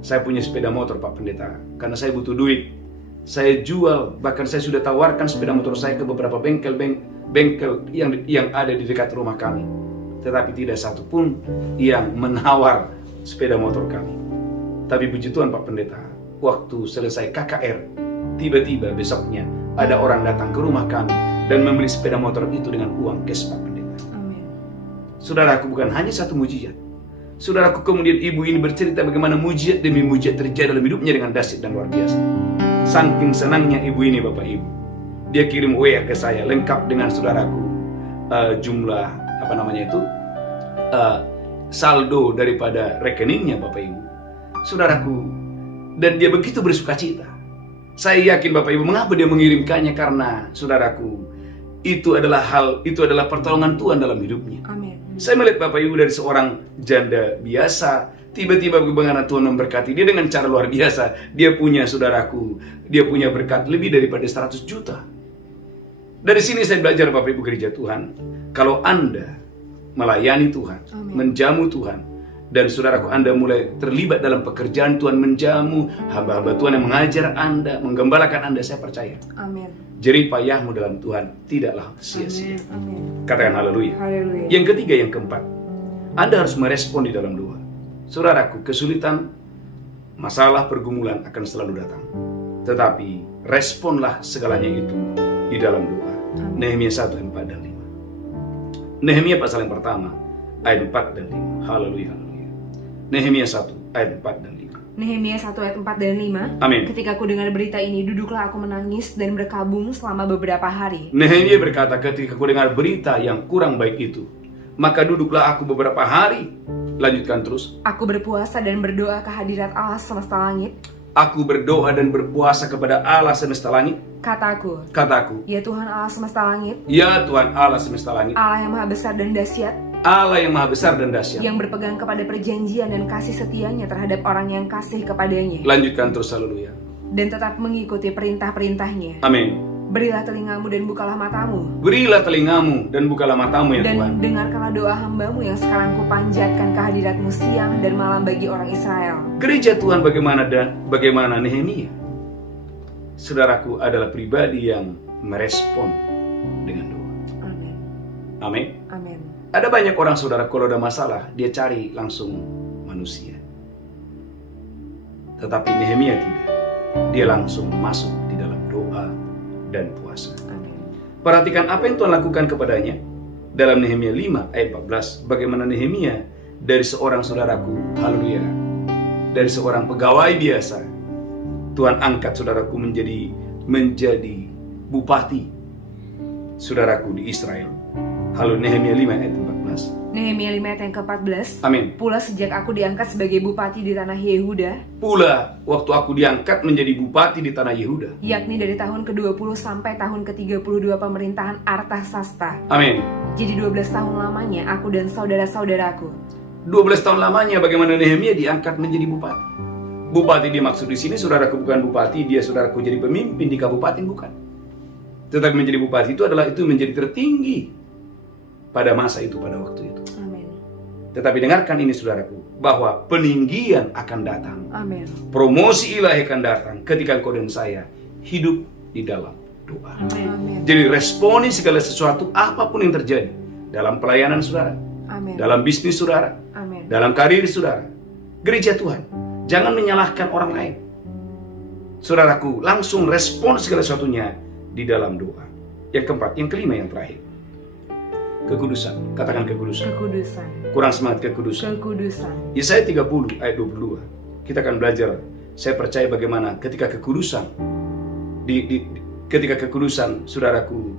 saya punya sepeda motor Pak Pendeta, karena saya butuh duit. Saya jual, bahkan saya sudah tawarkan sepeda motor saya ke beberapa bengkel yang ada di dekat rumah kami. Tetapi tidak satu pun yang menawar sepeda motor kami. Tapi puji Tuhan Pak Pendeta, waktu selesai KKR, tiba-tiba besoknya ada orang datang ke rumah kami dan membeli sepeda motor itu dengan uang cash Pak Pendeta. Amin. Saudaraku, bukan hanya satu mujizat. Saudaraku, kemudian ibu ini bercerita bagaimana mujizat demi mujizat terjadi dalam hidupnya dengan dahsyat dan luar biasa. Saking senangnya ibu ini, Bapak Ibu, dia kirim WA ke saya lengkap dengan saudaraku jumlah saldo daripada rekeningnya, Bapak Ibu. Saudaraku, dan dia begitu bersukacita. Saya yakin Bapak Ibu, mengapa dia mengirimkannya? Karena saudaraku, itu adalah pertolongan Tuhan dalam hidupnya. Amin. Saya melihat Bapak Ibu dari seorang janda biasa, tiba-tiba bagaimana Tuhan memberkati dia dengan cara luar biasa. Dia punya, saudaraku, dia punya berkat lebih daripada 100 juta. Dari sini saya belajar Bapak Ibu gereja Tuhan, kalau Anda melayani Tuhan, Amin. menjamu Tuhan, dan saudaraku Anda mulai terlibat dalam pekerjaan Tuhan, menjamu hamba-hamba Tuhan yang mengajar Anda, menggembalakan Anda, saya percaya Amin. jerih payahmu dalam Tuhan tidaklah sia-sia. Amin. Katakan haleluya. Haleluya. Yang ketiga, yang keempat, Anda harus merespon di dalam doa. Saudaraku, kesulitan, masalah, pergumulan akan selalu datang. Tetapi responlah segalanya itu di dalam doa. Nehemia 1 ayat 4 dan 5. Nehemia pasal yang pertama ayat 4 dan 5. Haleluya, haleluya. Nehemia 1 ayat 4 dan 5. Nehemia 1 ayat 4 dan 5. Amin. Ketika aku dengar berita ini, duduklah aku menangis dan berkabung selama beberapa hari. Nehemia berkata, ketika aku dengar berita yang kurang baik itu, maka duduklah aku beberapa hari. Lanjutkan terus. Aku berpuasa dan berdoa ke hadirat Allah semesta langit. Aku berdoa dan berpuasa kepada Allah semesta langit. Kataku, Ya Tuhan Allah semesta langit, ya Tuhan Allah semesta langit, Allah yang maha besar dan dahsyat, Allah yang maha besar dan dahsyat, yang berpegang kepada perjanjian dan kasih setianya terhadap orang yang kasih kepadanya, lanjutkan terus, haleluya, dan tetap mengikuti perintah-perintahnya. amin. Berilah telingamu dan bukalah matamu, Berilah telingamu dan bukalah matamu ya dan Tuhan, dengarkanlah doa hambamu yang sekarang kupanjatkan ke hadiratmu siang dan malam bagi orang Israel. Gereja Tuhan bagaimana Nehemia, saudaraku, adalah pribadi yang merespon dengan doa. Amin. Amin. Amin. Ada banyak orang, saudara, kalau ada masalah dia cari langsung manusia. Tetapi Nehemia tidak. Dia langsung masuk di dalam doa dan puasa. Amin. Perhatikan apa yang Tuhan lakukan kepadanya dalam Nehemia 5 ayat 14. Bagaimana Nehemia dari seorang, saudaraku, haleluya, dari seorang pegawai biasa, Tuhan angkat, saudaraku, menjadi bupati, saudaraku, di Israel. Halo, Nehemia 5 ayat 14. Nehemia 5 ayat yang ke-14. Amin. Pula sejak aku diangkat sebagai bupati di tanah Yehuda, Pula waktu aku diangkat menjadi bupati di tanah Yehuda, yakni dari tahun ke-20 sampai tahun ke-32 pemerintahan Artasasta. amin. Jadi 12 tahun lamanya aku dan saudara-saudaraku. 12 tahun lamanya bagaimana Nehemia diangkat menjadi bupati. Bupati dimaksud di sini, saudaraku, bukan bupati dia, saudaraku, jadi pemimpin di kabupaten, bukan. Tetapi menjadi bupati itu adalah itu menjadi tertinggi pada masa itu, pada waktu itu. Amin. Tetapi dengarkan ini, saudaraku, bahwa peninggian akan datang. Amin. Promosi ilahi akan datang ketika engkau dan saya hidup di dalam doa. Amin. Jadi responi segala sesuatu apapun yang terjadi dalam pelayanan saudara, Amin. dalam bisnis saudara, Amin. dalam karir saudara, gereja Tuhan. Jangan menyalahkan orang lain. Saudaraku, langsung respon segala sesuatunya di dalam doa. Yang keempat, yang kelima, yang terakhir. Kekudusan. Katakan kekudusan. Kekudusan. Kurang semangat, kekudusan. Kekudusan. Yesaya 30 ayat 22. Kita akan belajar. Saya percaya bagaimana ketika kekudusan ketika kekudusan, saudaraku,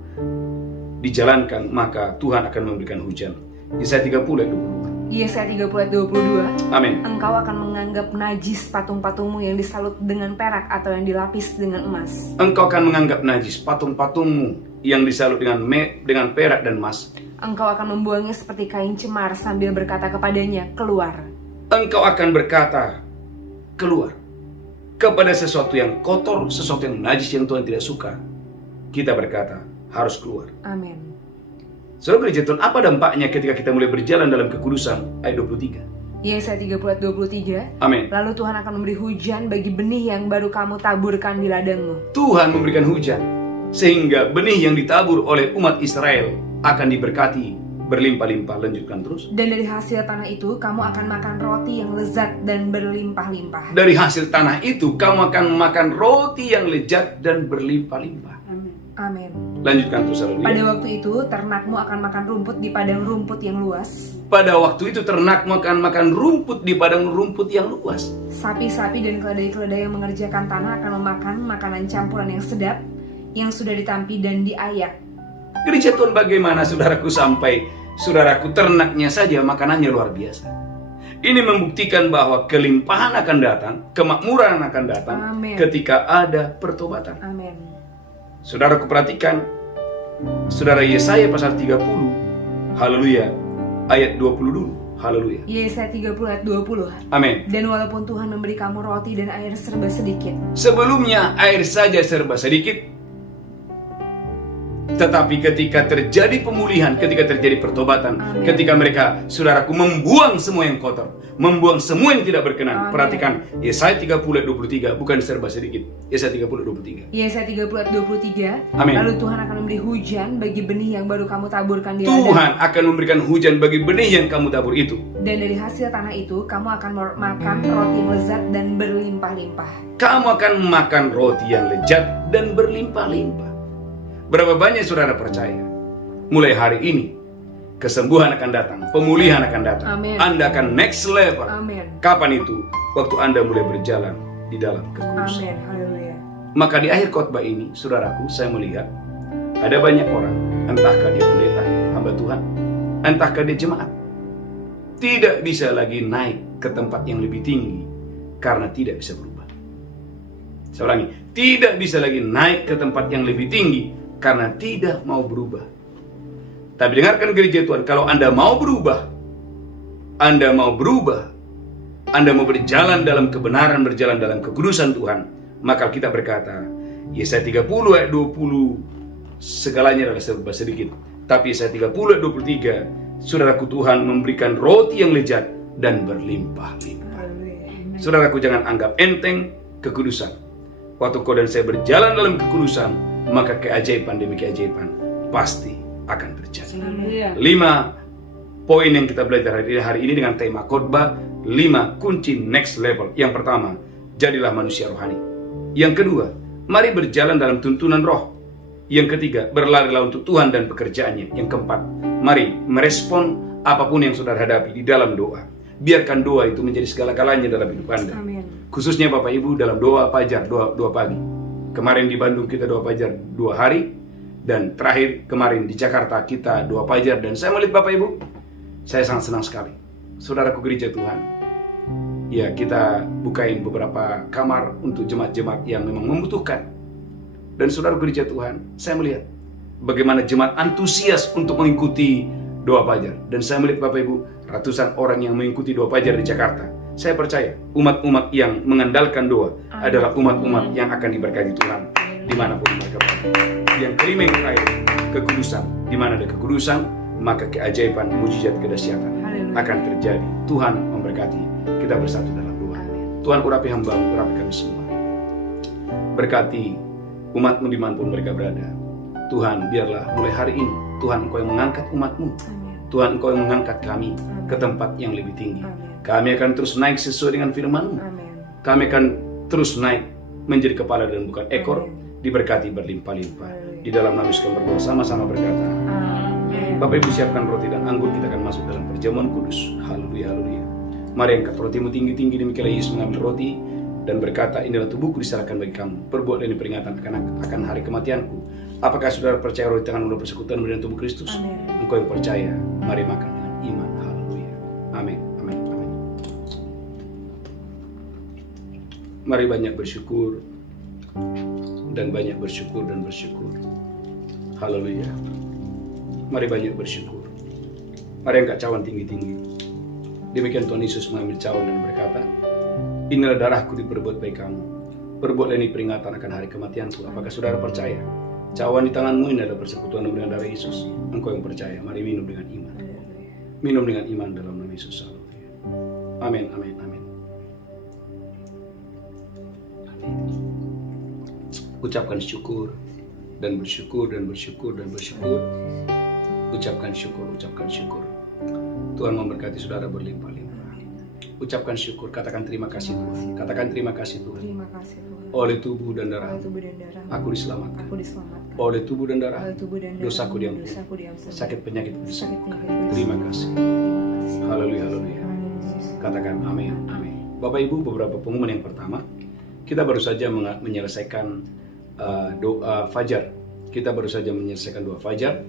dijalankan, maka Tuhan akan memberikan hujan. Yesaya 30 ayat 22. Yesaya 30 ayat 22. Amin. Engkau akan menganggap najis patung-patungmu yang disalut dengan perak atau yang dilapis dengan emas. Engkau akan menganggap najis patung-patungmu yang disalut dengan perak dan emas. Engkau akan membuangnya seperti kain cemar sambil berkata kepadanya, keluar. Engkau akan berkata, keluar. Kepada sesuatu yang kotor, sesuatu yang najis yang Tuhan tidak suka, kita berkata, harus keluar. Amin. Saudara gereja Tuhan, apa dampaknya ketika kita mulai berjalan dalam kekudusan? Ayat 23. Yesaya 30 ayat 23. Amin. Lalu Tuhan akan memberi hujan bagi benih yang baru kamu taburkan di ladangmu. Tuhan memberikan hujan, sehingga benih yang ditabur oleh umat Israel akan diberkati berlimpah-limpah. Lanjutkan terus. Dan dari hasil tanah itu kamu akan makan roti yang lezat dan berlimpah-limpah. Dari hasil tanah itu kamu akan makan roti yang lezat dan berlimpah-limpah. Amin. Lanjutkan terus, haleluya. Pada waktu itu ternakmu akan makan rumput di padang rumput yang luas. Pada waktu itu ternakmu akan makan rumput di padang rumput yang luas. Sapi-sapi dan keledai-keledai yang mengerjakan tanah akan memakan makanan campuran yang sedap, yang sudah ditampi dan diayak. Gereja Tuhan, bagaimana saudaraku, sampai saudaraku ternaknya saja makanannya luar biasa. Ini membuktikan bahwa kelimpahan akan datang, kemakmuran akan datang. Amin. Ketika ada pertobatan. Amin. Saudaraku, perhatikan saudara Yesaya pasal 30, haleluya, ayat 20 dulu, haleluya. Yesaya 30 ayat 20. Amin. Dan walaupun Tuhan memberi kamu roti dan air serba sedikit, Sebelumnya air saja serba sedikit, Tetapi ketika terjadi pemulihan, ketika terjadi pertobatan, Amin. ketika mereka, saudaraku, membuang semua yang kotor, membuang semua yang tidak berkenan. Amin. Perhatikan Yesaya 30 ayat 23, bukan serba sedikit. Yesaya 30 ayat 23. Yesaya 30 ayat 23. Amin. Lalu Tuhan akan memberi hujan bagi benih yang baru kamu taburkan di Tuhan ladang. akan memberikan hujan bagi benih yang kamu tabur itu. Dan dari hasil tanah itu kamu akan makan roti yang lezat dan berlimpah-limpah. Kamu akan makan roti yang lezat dan berlimpah-limpah. Berapa banyak saudara percaya? Mulai hari ini kesembuhan akan datang, pemulihan akan datang. Amin. Anda akan next level. Amin. Kapan itu? Waktu Anda mulai berjalan di dalam kekudusan. Amin. Haleluya. Maka di akhir khotbah ini, saudaraku, saya melihat ada banyak orang, entahkah dia pendeta, hamba Tuhan, entahkah dia jemaat, tidak bisa lagi naik ke tempat yang lebih tinggi karena tidak bisa berubah. Saya ulangi, tidak bisa lagi naik ke tempat yang lebih tinggi karena tidak mau berubah. Tapi dengarkan gereja Tuhan, kalau Anda mau berubah, Anda mau berubah, Anda mau berjalan dalam kebenaran, berjalan dalam kekudusan Tuhan, maka kita berkata, Yesaya 30 ayat 20, segalanya adalah serba sedikit. Tapi Yesaya 30 ayat 23, saudaraku, Tuhan memberikan roti yang lezat dan berlimpah-limpah. Haleluya. Saudaraku, jangan anggap enteng kekudusan. Waktu kau dan saya berjalan dalam kekudusan, maka keajaiban demi keajaiban pasti akan terjadi. Haleluya. 5 poin yang kita belajar hari ini dengan tema khotbah, 5 kunci next level. Yang pertama, jadilah manusia rohani. Yang kedua, mari berjalan dalam tuntunan roh. Yang ketiga, berlarilah untuk Tuhan dan pekerjaannya. Yang keempat, mari merespon apapun yang saudara hadapi di dalam doa. Biarkan doa itu menjadi segala-galanya dalam hidup Anda. Amin. Khususnya Bapak Ibu dalam doa fajar, doa pagi. Kemarin di Bandung kita doa fajar 2 hari, dan terakhir kemarin di Jakarta kita doa fajar. Dan saya melihat Bapak Ibu, saya sangat senang sekali. Saudaraku gereja Tuhan, ya kita bukain beberapa kamar untuk jemaat-jemaat yang memang membutuhkan. Dan saudara gereja Tuhan, saya melihat bagaimana jemaat antusias untuk mengikuti doa fajar. Dan saya melihat Bapak Ibu, ratusan orang yang mengikuti doa fajar di Jakarta. Saya percaya umat-umat yang mengandalkan doa adalah umat-umat yang akan diberkati Tuhan dimanapun mereka berada. Yang kelima yang terakhir, kekudusan. Di mana ada kekudusan, maka keajaiban, mujizat, kedahsyatan Haleluya. akan terjadi. Tuhan memberkati. Kita bersatu dalam doa. Amin. Tuhan, urapi hamba-Mu, urapi kami semua. Berkati umat-Mu dimanapun mereka berada. Tuhan, biarlah mulai hari ini Tuhan Engkau yang mengangkat umat-Mu. Amin. Tuhan Engkau yang mengangkat kami ke tempat yang lebih tinggi. Amin. Kami akan terus naik sesuai dengan firman-Mu. Amin. Kami akan terus naik menjadi kepala dan bukan ekor. Amin. Diberkati berlimpah-limpah. Haleluya. Di dalam nama Yesus kami berdoa sama-sama berkata, Amin. Bapak Ibu siapkan roti dan anggur, kita akan masuk dalam perjamuan kudus. Haleluya, haleluya. Mari angkat rotimu tinggi-tinggi, demikianlah Yesus mengambil roti dan berkata, inilah tubuhku diserahkan bagi kamu. Perbuat ini peringatan akan hari kematianku. Apakah saudara percaya roti tangan udah persekutuan dengan tubuh Kristus? Amin. Engkau yang percaya, mari makan dengan iman. Haleluya. Amin. Amin. Amin. Mari banyak bersyukur dan banyak bersyukur dan bersyukur. Haleluya. Mari banyak bersyukur. Mari angkat cawan tinggi-tinggi. Demikian Tuhan Yesus mengambil cawan dan berkata, inilah darahku diperbuat baik kamu. Perbuatlah ini peringatan akan hari kematianku. Apakah saudara percaya? Cawan di tanganmu ini adalah persekutuan dengan darah Yesus. Engkau yang percaya, mari minum dengan iman. Minum dengan iman dalam nama Yesus. Haleluya. Amin, amin, amin. Amin. Ucapkan syukur dan bersyukur dan bersyukur dan bersyukur. Ucapkan syukur, ucapkan syukur. Tuhan memberkati saudara berlimpah-limpah. Ucapkan syukur, katakan terima kasih Tuhan. Katakan terima kasih Tuhan. Terima kasih Tuhan. Oleh tubuh dan darah, Oleh tubuh dan darah, aku diselamatkan. aku diselamatkan. Oleh tubuh dan darah, Oleh tubuh dan darah, dosaku diampuni. dosaku diampuni. Sakit penyakit Sakit disembuhkan. penyakit Terima disembuhkan. kasih. Terima kasih. Haleluya, haleluya. Amin, Yesus. Katakan amin, amin. Bapak Ibu, beberapa pengumuman yang pertama, kita baru saja menyelesaikan doa fajar. Kita baru saja menyelesaikan doa fajar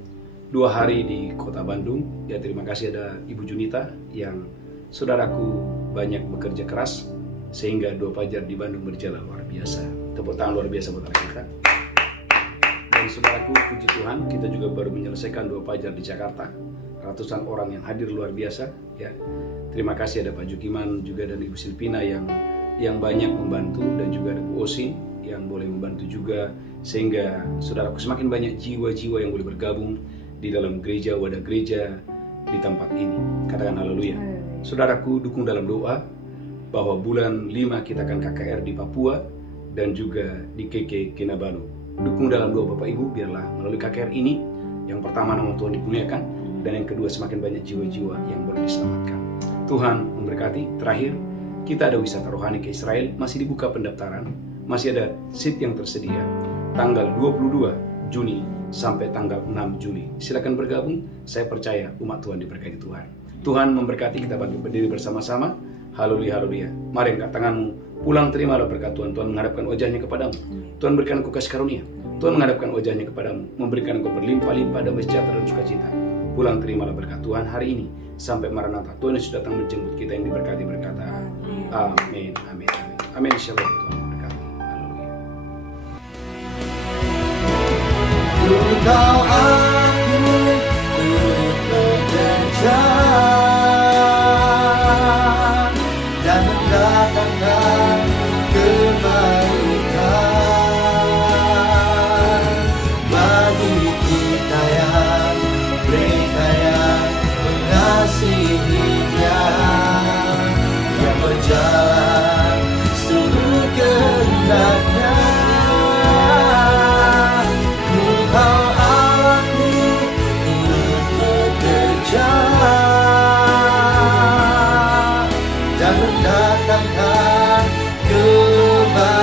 2 hari di Kota Bandung. Ya, terima kasih ada Ibu Junita yang saudaraku banyak bekerja keras sehingga doa fajar di Bandung berjalan luar biasa. Tepuk tangan luar biasa buat kita. Dan saudaraku, puji Tuhan, kita juga baru menyelesaikan doa fajar di Jakarta. Ratusan orang yang hadir luar biasa. Ya, terima kasih ada Pak Jukiman juga dan Ibu Silvina yang banyak membantu, dan juga ada Bu Osin. Ya, yang boleh membantu juga, sehingga saudaraku semakin banyak jiwa-jiwa yang boleh bergabung di dalam gereja, wadah gereja di tempat ini. Katakan haleluya. Saudaraku, dukung dalam doa bahwa bulan 5 kita akan KKR di Papua dan juga di KK Kinabalu. Dukung dalam doa Bapak Ibu, biarlah melalui KKR ini, yang pertama nama Tuhan dimuliakan, dan yang kedua semakin banyak jiwa-jiwa yang boleh diselamatkan. Tuhan memberkati. Terakhir, kita ada wisata rohani ke Israel, masih dibuka pendaftaran, masih ada seat yang tersedia, tanggal 22 Juni sampai tanggal 6 Juli. Silakan bergabung, saya percaya umat Tuhan diberkati Tuhan. Tuhan memberkati, kita bangkit berdiri bersama-sama. Haleluya, haleluya. Mari angkat tanganmu, pulang terimalah berkat Tuhan. Tuhan menghadapkan wajahnya kepadamu. Tuhan berikan engkau kasih karunia. Tuhan menghadapkan wajahnya kepadamu, memberikan engkau berlimpah-limpah damai sejahtera dan sukacita. Pulang terimalah berkat Tuhan hari ini sampai Maranatha. Tuhan Yesus datang menjemput kita yang diberkati berkata, amin, amin, amin. Amin, shalom. Tuhan memberkati. Haleluya. Engkau aku turut bekerja dan mendatangkan kebaikan bagi kita yang mereka yang mengasihinya, yang berjalan seluruh kehendaknya. Engkau aku turut bekerja dan mendatangkan kebaikan